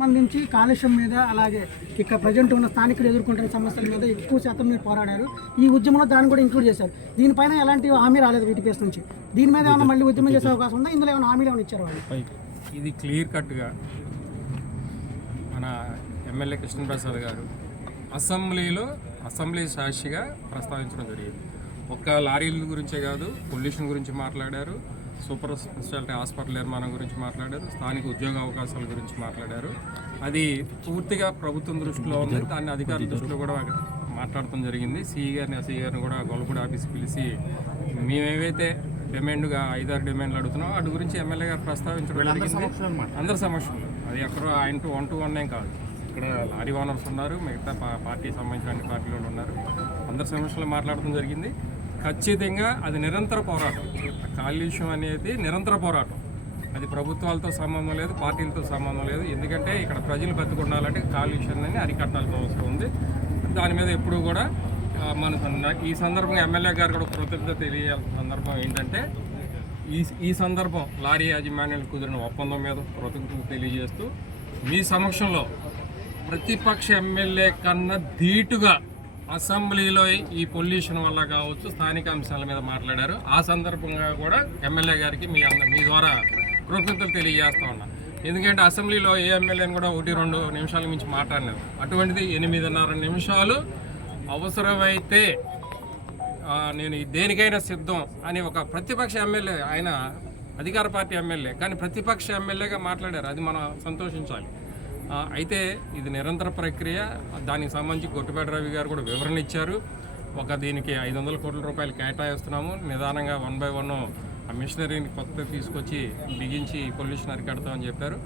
సంబంధించి కాలుష్యం మీద అలాగే ఇక్కడ ప్రజెంట్ ఉన్న స్థానికులు ఎదుర్కొంటున్న సమస్యల మీద ఎక్కువ శాతం మీరు పోరాడారు. ఈ ఉద్యమంలో దాన్ని కూడా ఇంక్లూడ్ చేశారు. దీనిపైన ఎలాంటి హామీ రాలేదు వీటిపేస్ నుంచి. దీని మీద ఏమైనా మళ్ళీ ఉద్యమం చేసే అవకాశం ఉందా? ఇందులో ఏమైనా హామీలు ఏమైనా ఇచ్చారు వాళ్ళు? ఇది క్లియర్ కట్గా మన ఎమ్మెల్యే కృష్ణప్రసాద్ గారు అసెంబ్లీ సాక్షిగా ప్రస్తావించడం జరిగింది. ఒక్క లారీల గురించే కాదు, పొల్యూషన్ గురించి మాట్లాడారు, సూపర్ స్పెషాలిటీ హాస్పిటల్ నిర్మాణం గురించి మాట్లాడారు, స్థానిక ఉద్యోగ అవకాశాల గురించి మాట్లాడారు. అది పూర్తిగా ప్రభుత్వం దృష్టిలో ఉంది. దాన్ని అధికారుల దృష్టిలో కూడా మాట్లాడటం జరిగింది. సిఈ గారిని, ఎస్ఈ గారిని కూడా గొల్లపూడి ఆఫీస్కి పిలిచి మేమేవైతే డిమాండ్గా 5-6 డిమాండ్లు అడుగుతున్నాం వాటి గురించి ఎమ్మెల్యే గారు ప్రస్తావించడం జరిగింది. అందరి సమక్షంలో. అది ఎక్కడో ఆయన 1-to-1 కాదు. ఇక్కడ లారీ ఓనర్స్ ఉన్నారు, మిగతా పార్టీకి సంబంధించిన అన్ని పార్టీలు ఉన్నారు. అందరి సమక్షంలో మాట్లాడటం జరిగింది. ఖచ్చితంగా అది నిరంతర పోరాటం. కాలుష్యం అనేది నిరంతర పోరాటం. అది ప్రభుత్వాలతో సంబంధం లేదు, పార్టీలతో సంబంధం లేదు. ఎందుకంటే ఇక్కడ ప్రజలు బతుకుండాలంటే కాలుష్యాన్ని అరికట్టాల్సిన అవసరం ఉంది. దాని మీద ఎప్పుడూ కూడా ఈ సందర్భంగా ఎమ్మెల్యే గారు కూడా కృతజ్ఞత తెలియాల్సిన సందర్భం ఏంటంటే ఈ సందర్భం లారీ యాజమాన్యాలు కుదిరిన ఒప్పందం మీద కృతజ్ఞత తెలియజేస్తూ మీ సమక్షంలో ప్రతిపక్ష ఎమ్మెల్యే కన్నా ధీటుగా అసెంబ్లీలో ఈ పొల్యూషన్ వల్ల కావచ్చు స్థానిక అంశాల మీద మాట్లాడారు. ఆ సందర్భంగా కూడా ఎమ్మెల్యే గారికి మీ ద్వారా కృతజ్ఞతలు తెలియజేస్తా ఉన్నా. ఎందుకంటే అసెంబ్లీలో ఏ ఎమ్మెల్యేని కూడా 1-2 నిమిషాల మించి మాట్లాడినారు. అటువంటిది 8.5 నిమిషాలు అవసరమైతే నేను దేనికైనా సిద్ధం అని ఒక ప్రతిపక్ష ఎమ్మెల్యే, ఆయన అధికార పార్టీ ఎమ్మెల్యే కానీ ప్రతిపక్ష ఎమ్మెల్యేగా మాట్లాడారు. అది మనం సంతోషించాలి. అయితే ఇది నిరంతర ప్రక్రియ. దానికి సంబంధించి గొట్టిపేట రవి గారు కూడా వివరణ ఇచ్చారు. దీనికి 500 కోట్ల రూపాయలు కేటాయిస్తున్నాము. నిదానంగా 1 by 1 ఆ మిషనరీని కొత్త తీసుకొచ్చి బిగించి పొల్యూషన్ అరికడతామని చెప్పారు.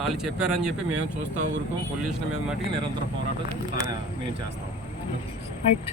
వాళ్ళు చెప్పారని చెప్పి మేము చూస్తూ ఊరుకోం. పొల్యూషన్ మీద మటుకు నిరంతర పోరాటం మేము చేస్తాం. రైట్.